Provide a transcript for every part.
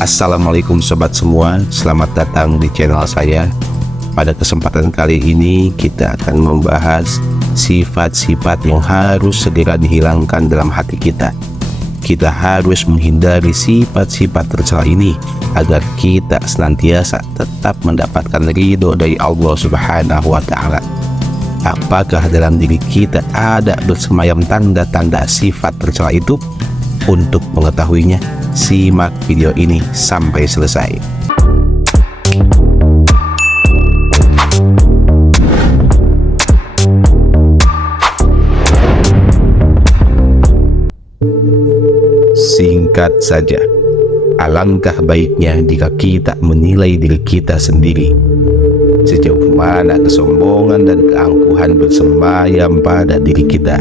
Assalamualaikum sobat semua, selamat datang di channel saya. Pada kesempatan kali ini kita akan membahas sifat-sifat yang harus segera dihilangkan dalam hati kita. Kita harus menghindari sifat-sifat tercela ini agar kita senantiasa tetap mendapatkan ridho dari Allah Subhanahu wa Ta'ala. Apakah dalam diri kita ada bersemayam tanda-tanda sifat tercela itu? Untuk mengetahuinya, simak video ini sampai selesai. Singkat saja, alangkah baiknya jika kita menilai diri kita sendiri. Sejauh mana kesombongan dan keangkuhan bersemayam pada diri kita.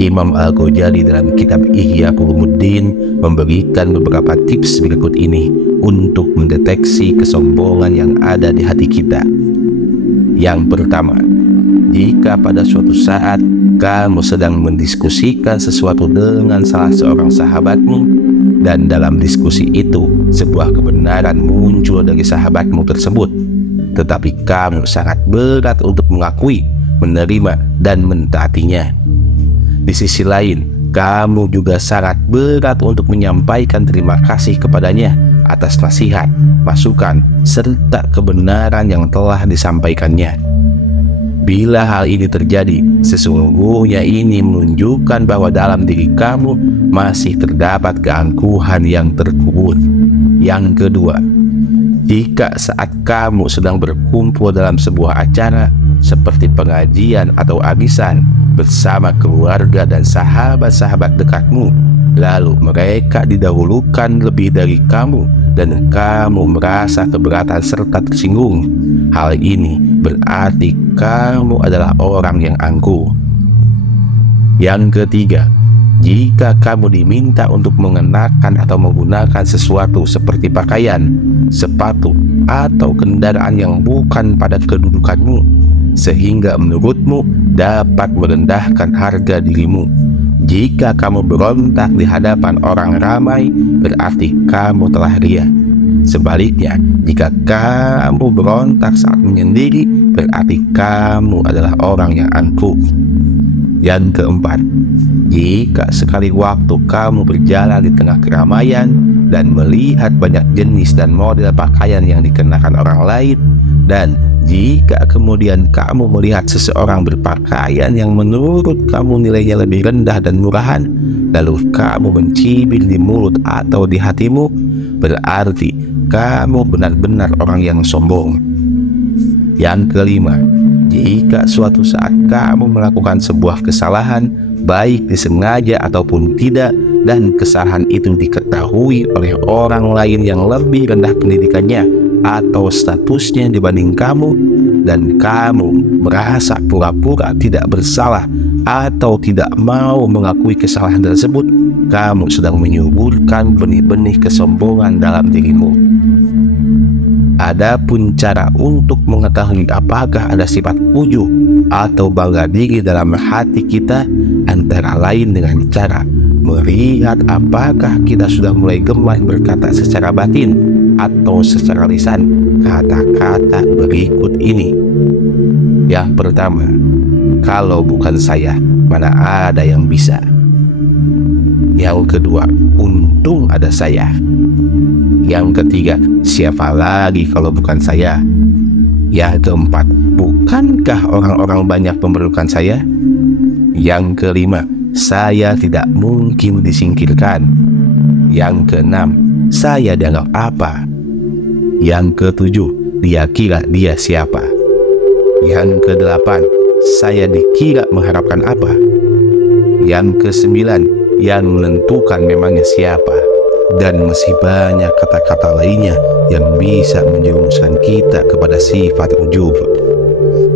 Imam Al-Ghazali dalam kitab Ihya Ulumuddin memberikan beberapa tips berikut ini untuk mendeteksi kesombongan yang ada di hati kita. Yang pertama, jika pada suatu saat kamu sedang mendiskusikan sesuatu dengan salah seorang sahabatmu, dan dalam diskusi itu sebuah kebenaran muncul dari sahabatmu tersebut, tetapi kamu sangat berat untuk mengakui, menerima, dan mentaatinya. Di sisi lain, kamu juga sangat berat untuk menyampaikan terima kasih kepadanya atas nasihat, masukan, serta kebenaran yang telah disampaikannya. Bila hal ini terjadi, sesungguhnya ini menunjukkan bahwa dalam diri kamu masih terdapat keangkuhan yang terkubur. Yang kedua, jika saat kamu sedang berkumpul dalam sebuah acara seperti pengajian atau arisan bersama keluarga dan sahabat-sahabat dekatmu, lalu mereka didahulukan lebih dari kamu dan kamu merasa keberatan serta tersinggung, hal ini berarti kamu adalah orang yang angkuh. Yang ketiga, jika kamu diminta untuk mengenakan atau menggunakan sesuatu seperti pakaian, sepatu, atau kendaraan yang bukan pada kedudukanmu, sehingga menurutmu dapat merendahkan harga dirimu, jika kamu berontak di hadapan orang ramai, berarti kamu telah ria. Sebaliknya, jika kamu berontak saat menyendiri, berarti kamu adalah orang yang angkuh. Yang keempat, jika sekali waktu kamu berjalan di tengah keramaian dan melihat banyak jenis dan model pakaian yang dikenakan orang lain, dan jika kemudian kamu melihat seseorang berpakaian yang menurut kamu nilainya lebih rendah dan murahan, lalu kamu mencibir di mulut atau di hatimu, berarti kamu benar-benar orang yang sombong. Yang kelima, jika suatu saat kamu melakukan sebuah kesalahan, baik disengaja ataupun tidak, dan kesalahan itu diketahui oleh orang lain yang lebih rendah pendidikannya atau statusnya dibanding kamu, dan kamu merasa pura-pura tidak bersalah atau tidak mau mengakui kesalahan tersebut, kamu sedang menyuburkan benih-benih kesombongan dalam dirimu. Adapun cara untuk mengetahui apakah ada sifat ujub atau bangga diri dalam hati kita, antara lain dengan cara melihat apakah kita sudah mulai gemar berkata secara batin atau secara lisan kata-kata berikut ini. Yang pertama, kalau bukan saya, mana ada yang bisa. Yang kedua, untung ada saya. Yang ketiga, siapa lagi kalau bukan saya. Yang keempat, bukankah orang-orang banyak memerlukan saya. Yang kelima, saya tidak mungkin disingkirkan. Yang keenam, saya dianggap apa. Yang ketujuh, dia kira dia siapa. Yang kedelapan, saya dikira mengharapkan apa. Yang kesembilan, yang menentukan memangnya siapa. Dan masih banyak kata-kata lainnya yang bisa menjerumuskan kita kepada sifat ujub.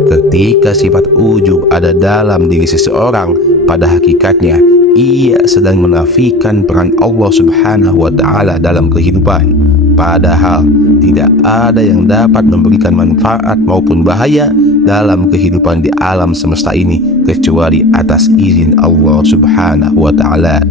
Ketika sifat ujub ada dalam diri seseorang, pada hakikatnya ia sedang menafikan peran Allah Subhanahu wa Ta'ala dalam kehidupan. Padahal tidak ada yang dapat memberikan manfaat maupun bahaya dalam kehidupan di alam semesta ini kecuali atas izin Allah Subhanahu wa Ta'ala.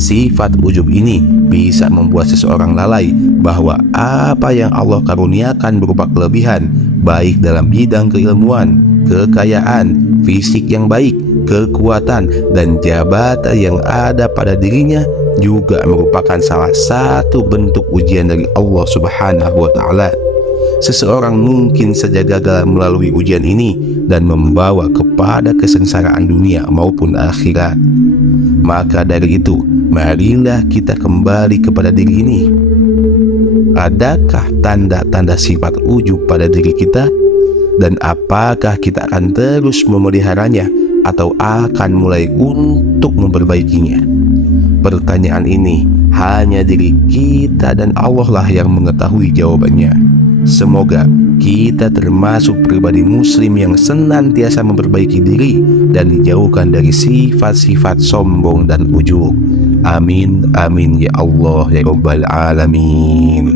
Sifat ujub ini bisa membuat seseorang lalai bahwa apa yang Allah karuniakan berupa kelebihan, baik dalam bidang keilmuan, kekayaan, fisik yang baik, kekuatan, dan jabatan yang ada pada dirinya juga merupakan salah satu bentuk ujian dari Allah Subhanahu wa Ta'ala. Seseorang mungkin saja gagal melalui ujian ini dan membawa kepada kesengsaraan dunia maupun akhirat. Maka dari itu, marilah kita kembali kepada diri ini. Adakah tanda-tanda sifat ujub pada diri kita? Dan apakah kita akan terus memeliharanya atau akan mulai untuk memperbaikinya? Pertanyaan ini hanya diri kita dan Allah lah yang mengetahui jawabannya. Semoga kita termasuk pribadi muslim yang senantiasa memperbaiki diri dan dijauhkan dari sifat-sifat sombong dan ujub. Amin, amin ya Allah ya Rabbal Alamin.